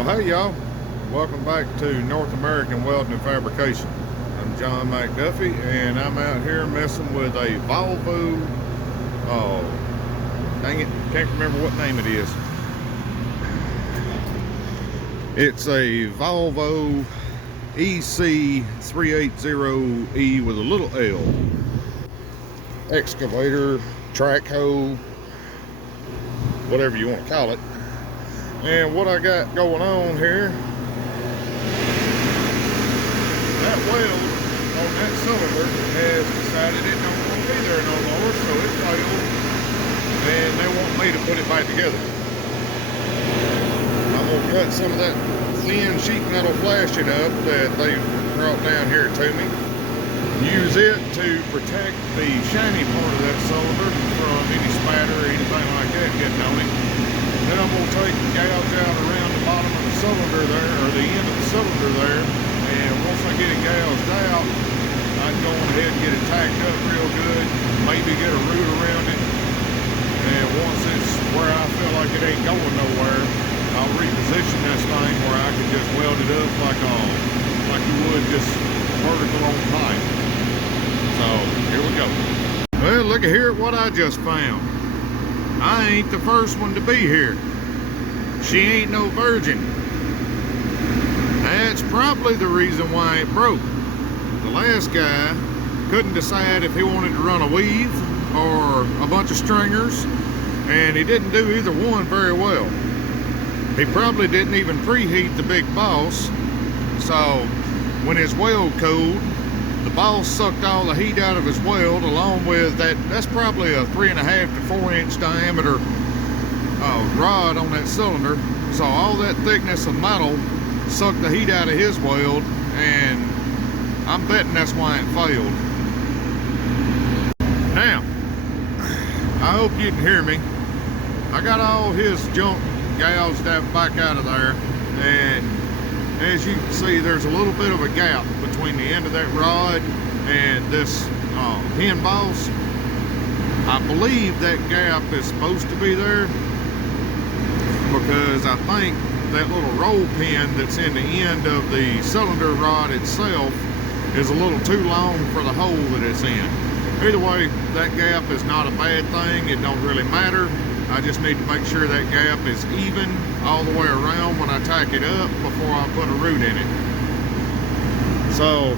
Well, hey y'all, welcome back to North American Welding and Fabrication. I'm John McDuffie, and I'm out here messing with a Volvo, oh dang it, can't remember what name it is. It's a Volvo EC380E with a little L. Excavator, track hoe, whatever you want to call it. And what I got going on here, that weld on that cylinder has decided it don't want to be there no more, so it failed, and they want me to put it back together. I'm going to cut some of that thin sheet metal flashing up that they brought down here to me, use it to protect the shiny part of that cylinder from any spatter or anything like that getting on it. Then I'm going to take the gouge out around the bottom of the cylinder there, or the end of the cylinder there, and once I get it gouged out, I can go ahead and get it tacked up real good, maybe get a root around it, and once it's where I feel like it ain't going nowhere, I'll reposition this thing where I can just weld it up like you would just vertical on pipe. So, here we go. Well, look at here at what I just found. I ain't the first one to be here. She ain't no virgin. That's probably the reason why it broke. The last guy couldn't decide if he wanted to run a weave or a bunch of stringers, and he didn't do either one very well. He probably didn't even preheat the big boss, so when his weld cooled, the boss sucked all the heat out of his weld, along with that's probably a 3.5 to 4 inch diameter rod on that cylinder. So all that thickness of metal sucked the heat out of his weld, and I'm betting that's why it failed. Now, I hope you can hear me. I got all his junk gouged back out of there, and as you can see, there's a little bit of a gap between the end of that rod and this pin boss. I believe that gap is supposed to be there because I think that little roll pin that's in the end of the cylinder rod itself is a little too long for the hole that it's in. Either way, that gap is not a bad thing. It don't really matter. I just need to make sure that gap is even all the way around when I tack it up before I put a root in it. So,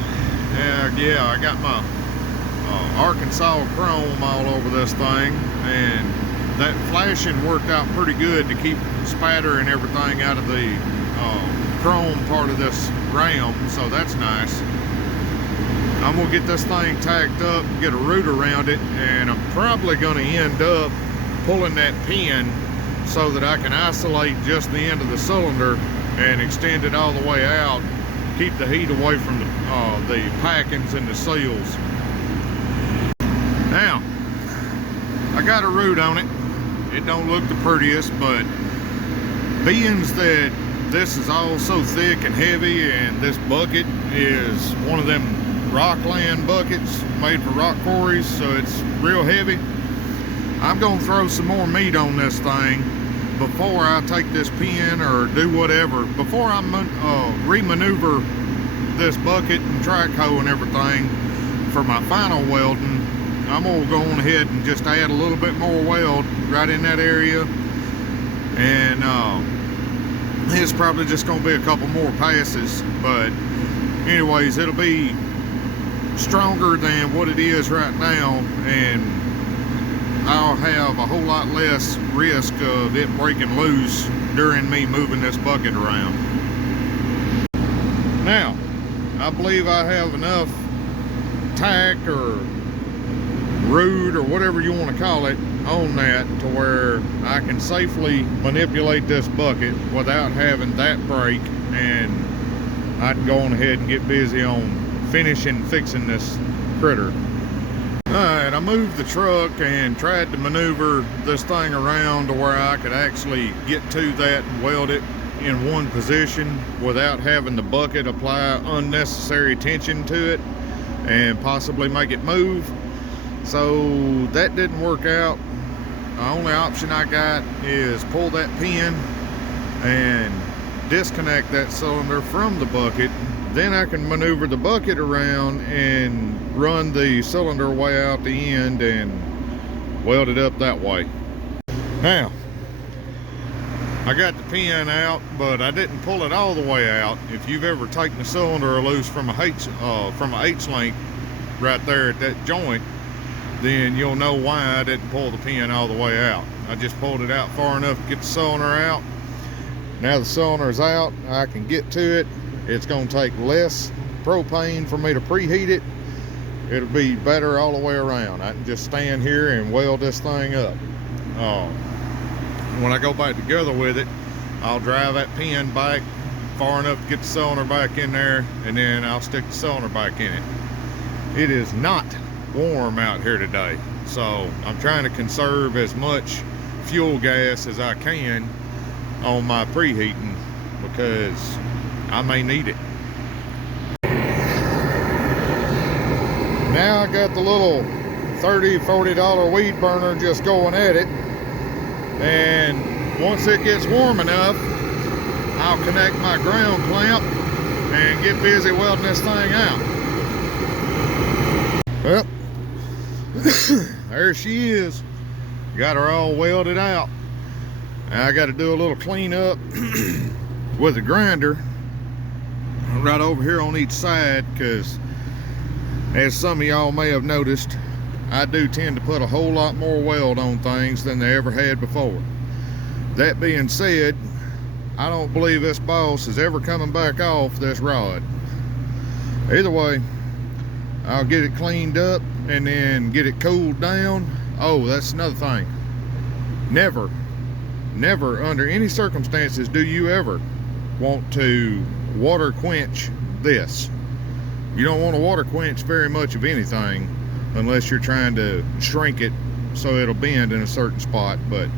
yeah, I got my Arkansas chrome all over this thing, and that flashing worked out pretty good to keep spatter and everything out of the chrome part of this ram, so that's nice. I'm gonna get this thing tacked up, get a root around it, and I'm probably gonna end up pulling that pin so that I can isolate just the end of the cylinder and extend it all the way out, keep the heat away from the packings and the seals. Now, I got a root on it. It don't look the prettiest, but being that this is all so thick and heavy, and this bucket is one of them rockland buckets made for rock quarries, so it's real heavy, I'm gonna throw some more meat on this thing before I take this pin or do whatever. Before I remaneuver this bucket and track hoe and everything for my final welding, I'm gonna go on ahead and just add a little bit more weld right in that area, and it's probably just gonna be a couple more passes, but anyways, it'll be stronger than what it is right now, and I'll have a whole lot less risk of it breaking loose during me moving this bucket around. Now, I believe I have enough tack or root or whatever you want to call it on that to where I can safely manipulate this bucket without having that break, and I can go on ahead and get busy on fixing this critter. Alright, I moved the truck and tried to maneuver this thing around to where I could actually get to that and weld it in one position without having the bucket apply unnecessary tension to it and possibly make it move. So that didn't work out. The only option I got is pull that pin and disconnect that cylinder from the bucket. Then I can maneuver the bucket around and run the cylinder way out the end and weld it up that way. Now, I got the pin out, but I didn't pull it all the way out. If you've ever taken the cylinder loose from a H-link right there at that joint, then you'll know why I didn't pull the pin all the way out. I just pulled it out far enough to get the cylinder out. Now the cylinder is out, I can get to it. It's going to take less propane for me to preheat it. It'll be better all the way around. I can just stand here and weld this thing up. When I go back together with it, I'll drive that pin back far enough to get the cylinder back in there, and then I'll stick the cylinder back in it. It is not warm out here today, so I'm trying to conserve as much fuel gas as I can on my preheating because I may need it. Now I got the little $30–40 weed burner just going at it, and once it gets warm enough, I'll connect my ground clamp and get busy welding this thing out. Well, there she is. Got her all welded out. Now I got to do a little cleanup with a grinder right over here on each side, because as some of y'all may have noticed, I do tend to put a whole lot more weld on things than they ever had before. That being said, I don't believe this boss is ever coming back off this rod. Either way, I'll get it cleaned up and then get it cooled down. Oh, that's another thing. Never under any circumstances do you ever want to water quench this. You don't want to water quench very much of anything unless you're trying to shrink it so it'll bend in a certain spot. But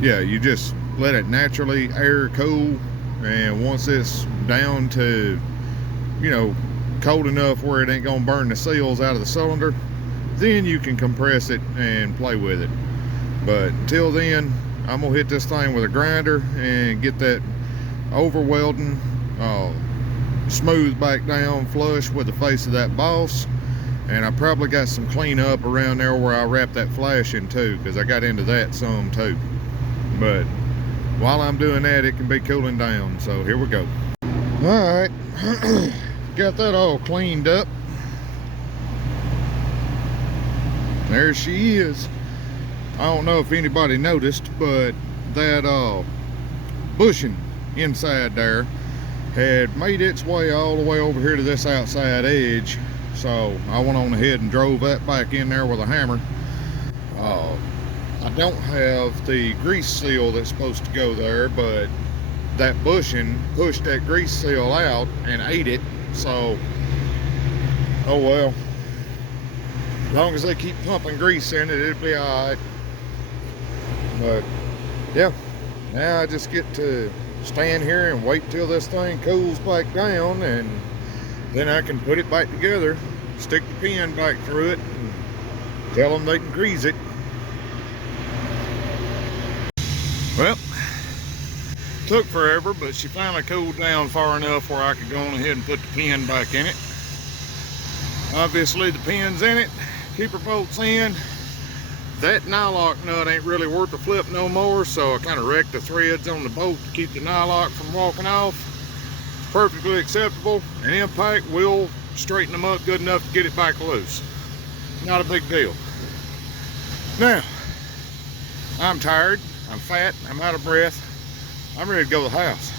yeah, you just let it naturally air cool, and once it's down to, you know, cold enough where it ain't gonna burn the seals out of the cylinder, then you can compress it and play with it. But until then, I'm gonna hit this thing with a grinder and get that over welding smooth back down flush with the face of that boss. And I probably got some cleanup around there where I wrap that flash in too, because I got into that some too. But while I'm doing that, it can be cooling down. So here we go. All right, got that all cleaned up. There she is. I don't know if anybody noticed, but that bushing inside there had made its way all the way over here to this outside edge. So I went on ahead and drove that back in there with a hammer. I don't have the grease seal that's supposed to go there, but that bushing pushed that grease seal out and ate it. So, oh well. As long as they keep pumping grease in it, it'll be all right. But yeah, now I just get to stand here and wait till this thing cools back down, and then I can put it back together, stick the pin back through it, and tell them they can grease it. Well, took forever, but she finally cooled down far enough where I could go on ahead and put the pin back in it. Obviously the pin's in it, keeper bolt's in. That nylock nut ain't really worth the flip no more, so I kind of wrecked the threads on the bolt to keep the nylock from walking off. Perfectly acceptable. An impact will straighten them up good enough to get it back loose. Not a big deal. Now, I'm tired, I'm fat, I'm out of breath. I'm ready to go to the house.